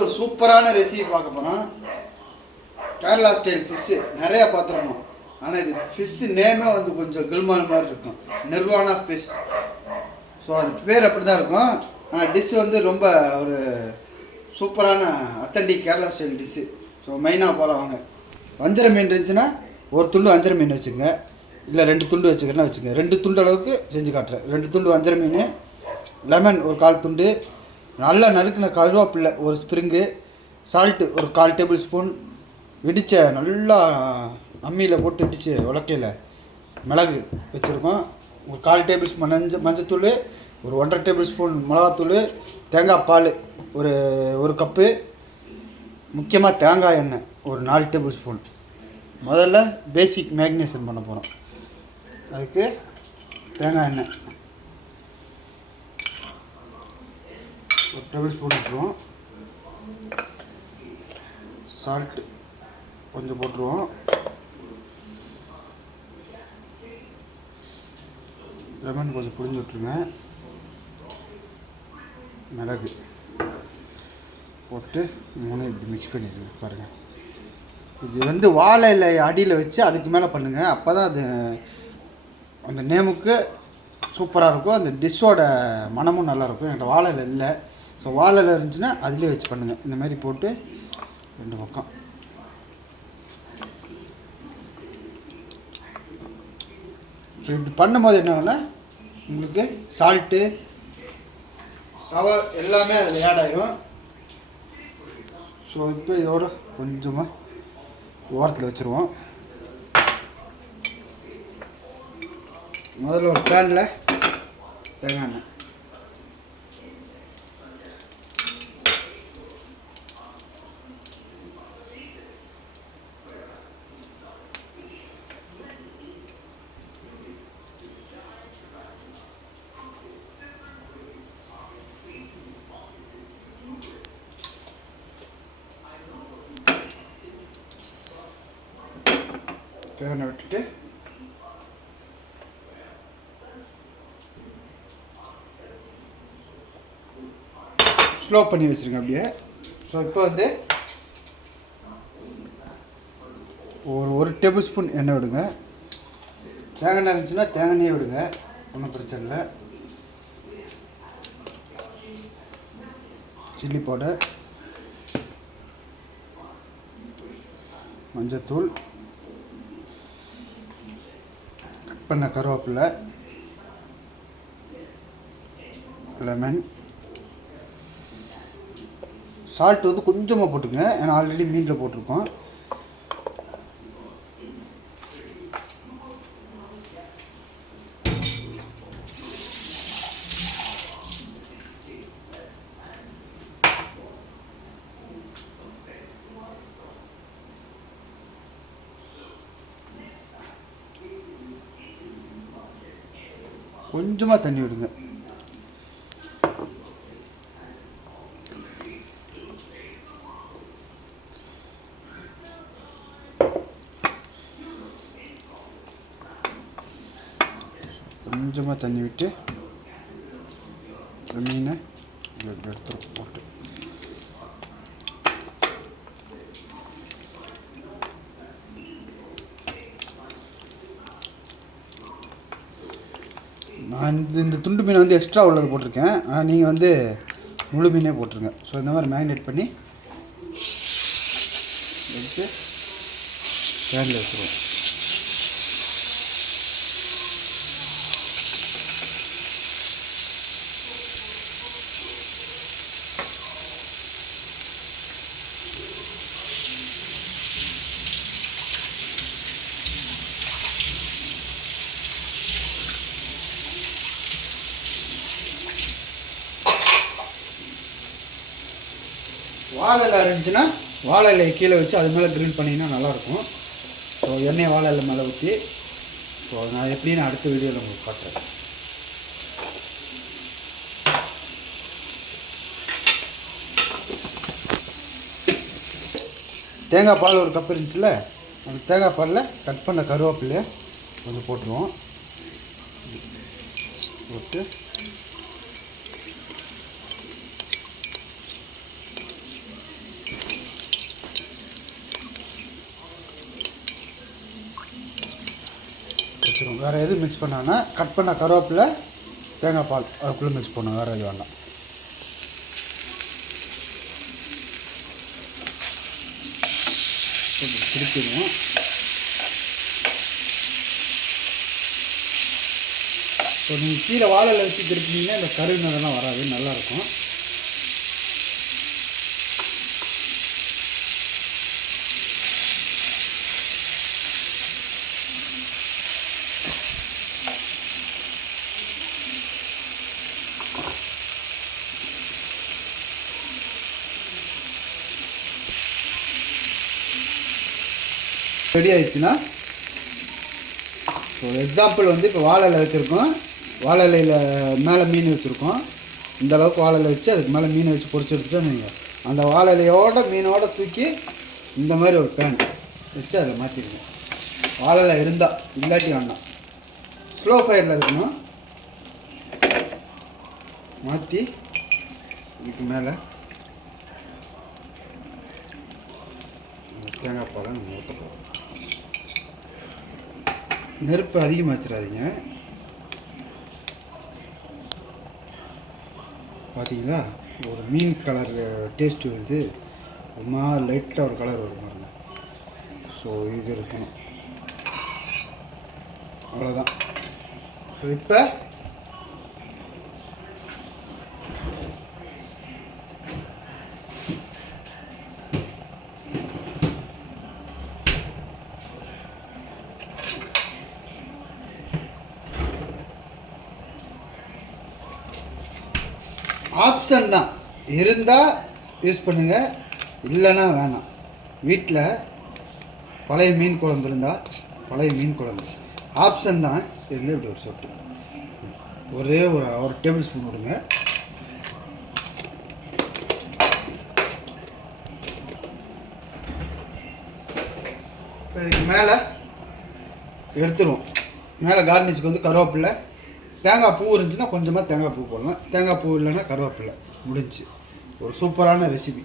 ஒரு சூப்பரான ரெசிபி பார்க்க போகிறோம். கேரளா ஸ்டைல் ஃபிஷ்ஷு நிறையா பார்த்துருக்கோம். ஆனால் இது ஃபிஷ்ஷு நேமே வந்து கொஞ்சம் கில்மால் மாதிரி இருக்கும், நிர்வாணா ஃபிஷ். ஸோ அது பேர் அப்படி தான் இருக்கும். ஆனால் டிஷ் வந்து ரொம்ப ஒரு சூப்பரான authentic Kerala style dish. So மெயினாக போகலாம் வாங்க. வஞ்சர மீன் இருந்துச்சுன்னா ஒரு துண்டு வஞ்சர மீன் வச்சுக்கோங்க, இல்லை 2 துண்டு வச்சுக்கிறேன்னா வச்சுக்கோங்க. 2 துண்டு அளவுக்கு செஞ்சு காட்டுறேன். 2 துண்டு வஞ்சர மீன், லெமன் ஒரு 1/4 துண்டு, நல்லா நறுக்கின கருவேப்பிலை ஒரு ஸ்ப்ரிங்கு, சால்ட்டு ஒரு 1/4 டேபிள் ஸ்பூன், இடித்த நல்லா அம்மியில் போட்டு இடித்து உலக்கையில் மிளகு வச்சுருக்கோம், ஒரு 1/4 டேபிள் ஸ்பூன் மஞ்சத்தூள், ஒரு 1.5 டேபிள் ஸ்பூன் மிளகாத்தூள், தேங்காய் பால் ஒரு கப்பு, முக்கியமாக தேங்காய் எண்ணெய் ஒரு 4 டேபிள் ஸ்பூன். முதல்ல பேசிக் மேக்னேஷன் பண்ண போகிறோம். அதுக்கு தேங்காய் எண்ணெய் ஒரு டேபிள் ஸ்பூன் விட்டுருவோம். சால்ட்டு கொஞ்சம் போட்டுருவோம். லெமன் கொஞ்சம் புழிஞ்சு விட்ருங்க. மிளகு போட்டு 3 இப்படி மிக்ஸ் பண்ணிடுங்க. பாருங்கள், இது வந்து வாழை இலை அடியில் வச்சு அதுக்கு மேலே பண்ணுங்கள். அப்போ தான் அது அந்த நேமுக்கு சூப்பராக இருக்கும், அந்த டிஷ்ஷோட மனமும் நல்லாயிருக்கும். என்கிட்ட வாழை இலை இல்லை, ஸோ வாழை இலை இருந்துச்சுன்னா அதிலே வச்சு பண்ணுங்கள். இந்த மாதிரி போட்டு 2 பக்கம் ஸோ இப்படி பண்ணும்போது என்ன உங்களுக்கு சால்ட்டு சவர் எல்லாமே அதில் ஆட் ஆகிடும். ஸோ இப்போ இதோட கொஞ்சமாக ஓரத்தில் வச்சுருவோம். முதல்ல ஒரு பேனில் தேங்காய் எண்ணெய், தேங்காய் விட்டுட்டு ஸ்லோ பண்ணி வச்சுருங்க அப்படியே. ஸோ இப்போ வந்து ஒரு டேபிள் ஸ்பூன் எண்ணெய் விடுங்க. தேங்காய் எண்ணெய் இருந்துச்சுன்னா தேங்காய் எண்ணெய் விடுங்க, ஒன்றும் பிரச்சனை இல்லை. சில்லி பவுடர், மஞ்சத்தூள், கட் பண்ண கருவேப்பிலை, லெமன், சால்ட் வந்து கொஞ்சமாக போட்டுங்க, ஏன்னா ஆல்ரெடி மீனில் போட்டிருக்கோம். கொஞ்சமாக தண்ணி விடுங்க. கொஞ்சமாக தண்ணி விட்டு மீனை எடுத்து போட்டு நான் இந்த துண்டு மீனை வந்து எக்ஸ்ட்ரா உள்ளது போட்டிருக்கேன். ஆனால் நீங்கள் வந்து முழு மீனே போட்டுருங்க. ஸோ இந்த மாதிரி மேரினேட் பண்ணி எடுத்து பேனில் வச்சுருவோம். வாழை இலை இருந்துச்சுன்னா வாழை இலையை கீழே வச்சு அது மேலே கிரில் பண்ணிங்கன்னா நல்லாயிருக்கும். ஸோ எண்ணெய் வாழை இலை மேலே ஊற்றி, ஸோ நான் எப்படின்னு அடுத்த வீடியோவில் உங்களுக்கு காட்டுறேன். தேங்காய் பால் ஒரு கப் இருந்துச்சுல்ல, அந்த தேங்காய் பாலில் கட் பண்ண கருவேப்பிலையை கொஞ்சம் போட்டுருவோம். போட்டு வச்சுருவோம். வேறு எதுவும் மிக்ஸ் பண்ணாங்கன்னா கட் பண்ண கருவேப்பிலை தேங்காய் பால் அதுக்குள்ளே மிக்ஸ் பண்ணுவோம். வேறு எது வேண்டாம். பிடிச்சிடும். ஸோ நீங்கள் கீழே வாழையில் வச்சு திருப்பினீங்கன்னா இந்த கருவினதெல்லாம் வராது, நல்லாயிருக்கும். ரெடி ஆயிடுச்சுன்னா ஒரு எக்ஸாம்பிள் வந்து இப்போ வாழை இலை வச்சுருக்கோம். வாழை இலையில் மேலே மீன் வச்சுருக்கோம். இந்த அளவுக்கு வாழை இலை வச்சு அதுக்கு மேலே மீனை வச்சு பொரிச்சு எடுத்துட்டோம். நீங்கள் அந்த வாழை இலையோட மீனோட தூக்கி இந்த மாதிரி ஒரு பேன் வச்சு அதை மாற்றிடுங்க. வாழை இலை இருந்தால், இல்லாட்டி வேண்டாம். ஸ்லோ ஃபயரில் இருக்கணும். மாற்றி இதுக்கு மேலே தேங்காய் பாலை நம்ம ஊற்ற போகிறோம். நெருப்பு அதிகமாக வச்சிடாதீங்க. பார்த்தீங்களா ஒரு மீன் கலர் டேஸ்ட் வருது. ரொம்ப லைட்டாக ஒரு கலர் வரும் பாருங்க. ஸோ இது இருக்கணும். அவ்வளோதான். ஸோ இப்போ ஆப்ஷன் தான், இருந்தால் யூஸ் பண்ணுங்கள், இல்லைன்னா வேணாம். வீட்டில் பழைய மீன் குழம்பு இருந்தால் பழைய மீன் குழம்பு ஆப்ஷன் தான். இருந்து இப்படி ஒரு சொட்டு ஒரே ஒரு டேபிள் ஸ்பூன் விடுங்க. இதுக்கு மேலே எடுத்துருவோம். மேலே கார்னிஷ்க்கு வந்து கருவேப்பிலை, தேங்காய் பூ இருந்துச்சுன்னா கொஞ்சமாக தேங்காய் பூ போடலாம். தேங்காய் பூ இல்லைன்னா கருவேப்பிலை. முடிஞ்சு ஒரு சூப்பரான ரெசிபி.